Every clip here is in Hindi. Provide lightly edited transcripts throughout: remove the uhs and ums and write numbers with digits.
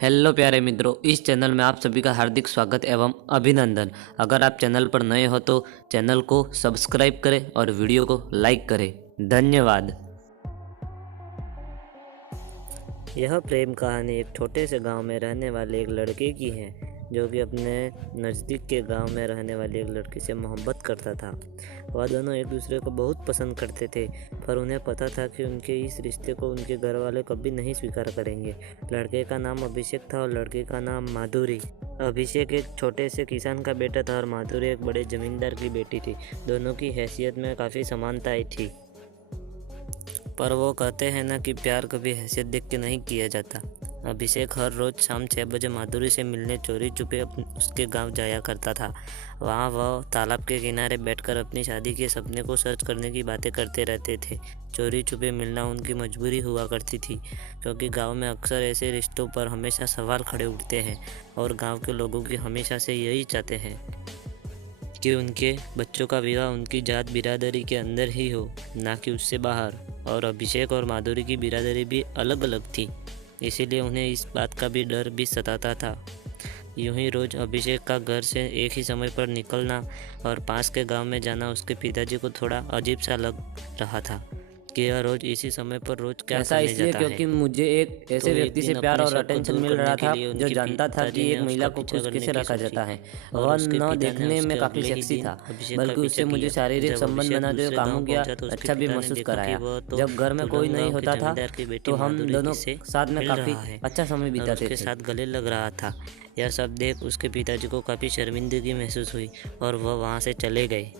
हेलो प्यारे मित्रों, इस चैनल में आप सभी का हार्दिक स्वागत एवं अभिनंदन। अगर आप चैनल पर नए हो तो चैनल को सब्सक्राइब करें और वीडियो को लाइक करें। धन्यवाद। यह प्रेम कहानी एक छोटे से गांव में रहने वाले एक लड़के की है, जो कि अपने नज़दीक के गांव में रहने वाली एक लड़की से मोहब्बत करता था। वह दोनों एक दूसरे को बहुत पसंद करते थे, पर उन्हें पता था कि उनके इस रिश्ते को उनके घर वाले कभी नहीं स्वीकार करेंगे। लड़के का नाम अभिषेक था और लड़की का नाम माधुरी। अभिषेक एक छोटे से किसान का बेटा था और माधुरी एक बड़े जमींदार की बेटी थी। दोनों की हैसियत में काफ़ी समानताएं थी, पर वो कहते हैं ना कि प्यार कभी हैसियत देख के नहीं किया जाता। अभिषेक हर रोज़ शाम 6 बजे माधुरी से मिलने चोरी छुपे उसके गांव जाया करता था। वहाँ वह तालाब के किनारे बैठकर अपनी शादी के सपने को सर्च करने की बातें करते रहते थे। चोरी छुपे मिलना उनकी मजबूरी हुआ करती थी, क्योंकि गांव में अक्सर ऐसे रिश्तों पर हमेशा सवाल खड़े उठते हैं और गांव के लोगों की हमेशा से यही चाहते हैं कि उनके बच्चों का विवाह उनकी जात बिरादरी के अंदर ही हो, ना कि उससे बाहर। और अभिषेक और माधुरी की बिरादरी भी अलग अलग थी, इसीलिए उन्हें इस बात का भी डर भी सताता था। यूं ही रोज़ अभिषेक का घर से एक ही समय पर निकलना और पास के गांव में जाना उसके पिताजी को थोड़ा अजीब सा लग रहा था कि यह रोज़ इसी समय पर रोज़ क्या ऐसा करने इसलिए जाता है। क्योंकि मुझे एक ऐसे तो एक व्यक्ति से दिन प्यार अपने और शक को अटेंशन दूर मिल करने रहा के था, लिए जो उनके जानता था पिताजी कि ने एक उसका महिला को पीछा खुश करने कैसे की रखा सोची जाता है। और वह उसके न पिता ने देखने में उसके काफ़ी अगले ही सेक्सी दिन था, अभिषेक का बल्कि पीछा उससे मुझे किया। शारीरिक जब संबंध अभिषेक बनाते हुए दूसरे गांव कामुक या पहुंचा तो उसके अच्छा भी पिता ने महसूस देखा कि कराया। वह तो जब घर में कोई तुलंग नहीं गांव के होता था जमींदार की बेटी तो हम माधुरी दोनों से साथ में मिल काफ़ी रहा है अच्छा समय और बिताते उसके थे। साथ गले लग रहा था। यह सब देख उसके पिताजी को काफ़ी शर्मिंदगी महसूस हुई और वह वहां से चले गए।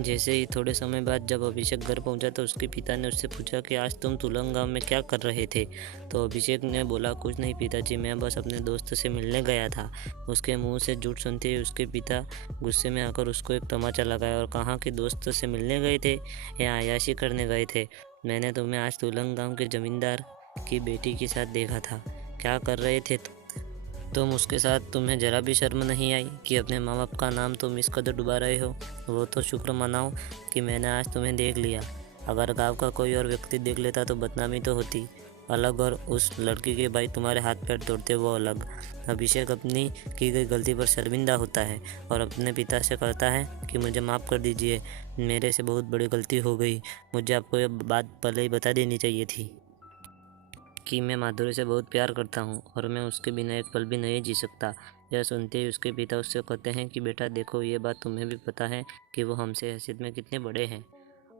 जैसे ही थोड़े समय बाद जब अभिषेक घर पहुंचा तो उसके पिता ने उससे पूछा कि आज तुम तुलंग गांव में क्या कर रहे थे। तो अभिषेक ने बोला, कुछ नहीं पिताजी, मैं बस अपने दोस्त से मिलने गया था। उसके मुंह से झूठ सुनते ही उसके पिता गुस्से में आकर उसको एक तमाचा लगाया और कहा कि दोस्त से मिलने गए थे या अय्याशी करने गए थे। मैंने तुम्हें आज तुलंग गाँव के जमींदार की बेटी के साथ देखा था। क्या कर रहे थे तुम उसके साथ? तुम्हें जरा भी शर्म नहीं आई कि अपने माँ बाप का नाम तुम इस कदर डुबा रहे हो? वो तो शुक्र मनाओ कि मैंने आज तुम्हें देख लिया। अगर गांव का कोई और व्यक्ति देख लेता तो बदनामी तो होती अलग, और उस लड़की के भाई तुम्हारे हाथ पैर तोड़ते वो अलग। अभिषेक अपनी की गई गलती पर शर्मिंदा होता है और अपने पिता से कहता है कि मुझे माफ़ कर दीजिए, मेरे से बहुत बड़ी गलती हो गई। मुझे आपको ये बात पहले ही बता देनी चाहिए थी कि मैं माधुरी से बहुत प्यार करता हूँ और मैं उसके बिना एक पल भी नहीं जी सकता। यह सुनते ही उसके पिता उससे कहते हैं कि बेटा देखो, ये बात तुम्हें भी पता है कि वो हमसे हैसियत में कितने बड़े हैं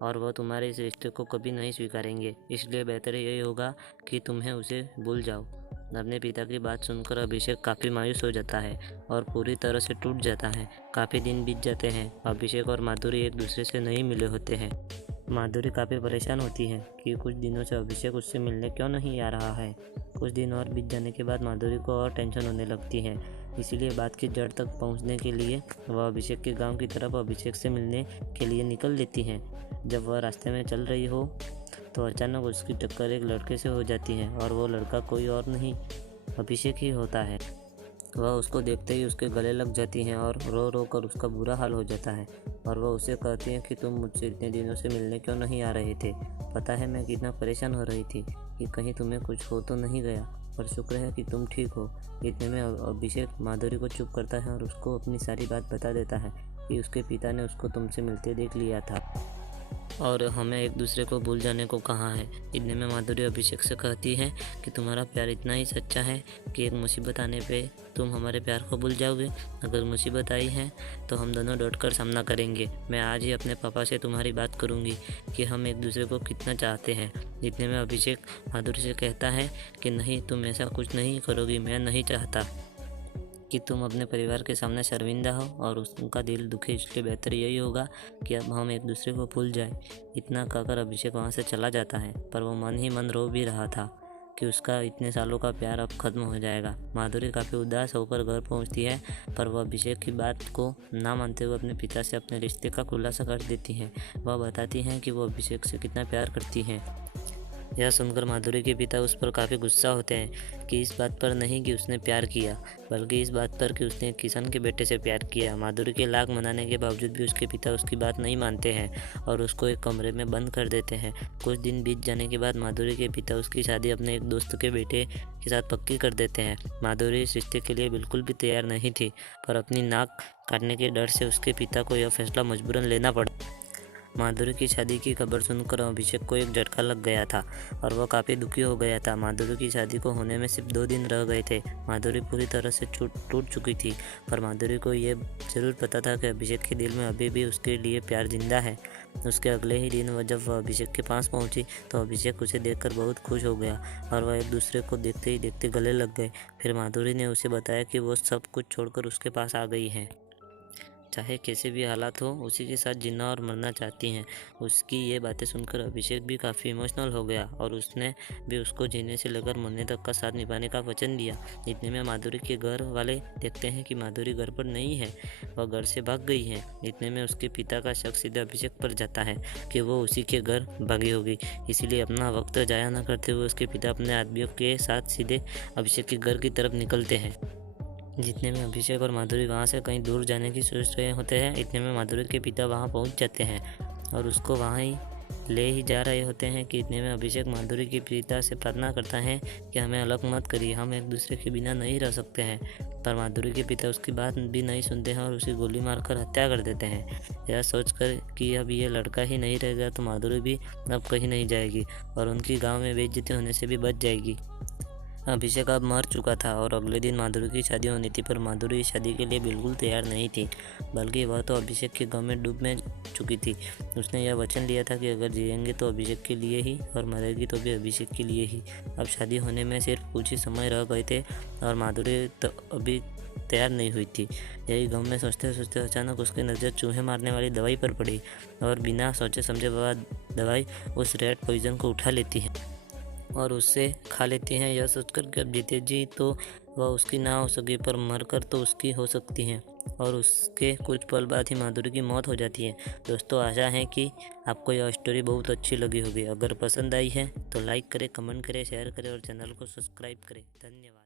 और वह तुम्हारे इस रिश्ते को कभी नहीं स्वीकारेंगे, इसलिए बेहतर यही होगा कि तुम्हें उसे भूल जाओ। अपने पिता की बात सुनकर अभिषेक काफ़ी मायूस हो जाता है और पूरी तरह से टूट जाता है। काफ़ी दिन बीत जाते हैं, अभिषेक और माधुरी एक दूसरे से नहीं मिले होते हैं। माधुरी काफ़ी परेशान होती है कि कुछ दिनों से अभिषेक उससे मिलने क्यों नहीं आ रहा है। कुछ दिन और बीत जाने के बाद माधुरी को और टेंशन होने लगती है, इसीलिए बात की जड़ तक पहुंचने के लिए वह अभिषेक के गांव की तरफ अभिषेक से मिलने के लिए निकल लेती है। जब वह रास्ते में चल रही हो तो अचानक उसकी टक्कर एक लड़के से हो जाती है और वो लड़का कोई और नहीं अभिषेक ही होता है। वह उसको देखते ही उसके गले लग जाती हैं और रो रो कर उसका बुरा हाल हो जाता है और वह उसे कहती हैं कि तुम मुझसे इतने दिनों से मिलने क्यों नहीं आ रहे थे। पता है मैं कितना परेशान हो रही थी कि कहीं तुम्हें कुछ हो तो नहीं गया, पर शुक्र है कि तुम ठीक हो। इतने में अभिषेक माधुरी को चुप करता है और उसको अपनी सारी बात बता देता है कि उसके पिता ने उसको तुमसे मिलते देख लिया था और हमें एक दूसरे को भूल जाने को कहा है। इतने में माधुरी अभिषेक से कहती है कि तुम्हारा प्यार इतना ही सच्चा है कि एक मुसीबत आने पे तुम हमारे प्यार को भूल जाओगे। अगर मुसीबत आई है तो हम दोनों डटकर सामना करेंगे। मैं आज ही अपने पापा से तुम्हारी बात करूंगी कि हम एक दूसरे को कितना चाहते हैं। इतने में अभिषेक माधुरी से कहता है कि नहीं, तुम ऐसा कुछ नहीं करोगी। मैं नहीं चाहता कि तुम अपने परिवार के सामने शर्मिंदा हो और उनका दिल दुखे, इसलिए बेहतर यही होगा कि अब हम एक दूसरे को भूल जाएं। इतना कहकर अभिषेक वहाँ से चला जाता है, पर वो मन ही मन रो भी रहा था कि उसका इतने सालों का प्यार अब खत्म हो जाएगा। माधुरी काफ़ी उदास होकर घर पहुँचती है, पर वह अभिषेक की बात को ना मानते हुए अपने पिता से अपने रिश्ते का खुलासा कर देती है। वह बताती हैं कि वो अभिषेक से कितना प्यार करती हैं यह सुनकर माधुरी के पिता उस पर काफ़ी गुस्सा होते हैं कि इस बात पर नहीं कि उसने प्यार किया, बल्कि इस बात पर कि उसने किशन के बेटे से प्यार किया। माधुरी के लाख मनाने के बावजूद भी उसके पिता उसकी बात नहीं मानते हैं और उसको एक कमरे में बंद कर देते हैं। कुछ दिन बीत जाने के बाद माधुरी के पिता उसकी शादी अपने एक दोस्त के बेटे के साथ पक्की कर देते हैं। माधुरी इस रिश्ते के लिए बिल्कुल भी तैयार नहीं थी, पर अपनी नाक काटने के डर से उसके पिता को यह फैसला मजबूरन लेना पड़ा। माधुरी की शादी की खबर सुनकर अभिषेक को एक झटका लग गया था और वह काफ़ी दुखी हो गया था। माधुरी की शादी को होने में सिर्फ 2 दिन रह गए थे। माधुरी पूरी तरह से टूट चुकी थी, पर माधुरी को ये ज़रूर पता था कि अभिषेक के दिल में अभी भी उसके लिए प्यार जिंदा है। उसके अगले ही दिन जब वह अभिषेक के पास पहुंची तो अभिषेक उसे देखकर बहुत खुश हो गया और वह एक दूसरे को देखते ही देखते गले लग गए। फिर माधुरी ने उसे बताया कि वो सब कुछ छोड़कर उसके पास आ गई है, चाहे कैसे भी हालात हो उसी के साथ जीना और मरना चाहती हैं। उसकी ये बातें सुनकर अभिषेक भी काफ़ी इमोशनल हो गया और उसने भी उसको जीने से लेकर मरने तक का साथ निभाने का वचन दिया। इतने में माधुरी के घर वाले देखते हैं कि माधुरी घर पर नहीं है, वह घर से भाग गई है। इतने में उसके पिता का शक सीधे अभिषेक पर जाता है कि वो उसी के घर भागी होगी। इसीलिए अपना वक्त जाया न करते हुए उसके पिता अपने आदमियों के साथ सीधे अभिषेक के घर की तरफ निकलते हैं। जितने में अभिषेक और माधुरी वहाँ से कहीं दूर जाने की सोच रहे होते हैं, इतने में माधुरी के पिता वहाँ पहुँच जाते हैं और उसको वहाँ ही ले ही जा रहे होते हैं कि इतने में अभिषेक माधुरी के पिता से प्रार्थना करता है कि हमें अलग मत करिए, हम एक दूसरे के बिना नहीं रह सकते हैं। पर माधुरी के पिता उसकी बात भी नहीं सुनते हैं और उसे गोली मारकर हत्या कर देते हैं। यह सोचकर कि अब ये लड़का ही नहीं रह गया तो माधुरी भी अब कहीं नहीं जाएगी और उनकी गाँव में बेइज्जती होने से भी बच जाएगी। अभिषेक अब मर चुका था और अगले दिन माधुरी की शादी होनी थी, पर माधुरी इस शादी के लिए बिल्कुल तैयार नहीं थी, बल्कि वह तो अभिषेक के गम में डूब में चुकी थी। उसने यह वचन लिया था कि अगर जिएंगे तो अभिषेक के लिए ही और मरेगी तो भी अभिषेक के लिए ही। अब शादी होने में सिर्फ कुछ ही समय रह गए थे और माधुरी तो अभी तैयार नहीं हुई थी। यही गम में सोचते सोचते अचानक उसकी नज़र चूहे मारने वाली दवाई पर पड़ी और बिना सोचे समझे वह दवाई उस रेड पॉइजन को उठा लेती है और उससे खा लेती हैं। यह सोचकर कि अब जीते जी तो वह उसकी ना हो सकी, पर मरकर तो उसकी हो सकती हैं और उसके कुछ पल बाद ही माधुरी की मौत हो जाती है। दोस्तों, आशा है कि आपको यह स्टोरी बहुत अच्छी लगी होगी। अगर पसंद आई है तो लाइक करें, कमेंट करें, शेयर करें और चैनल को सब्सक्राइब करें। धन्यवाद।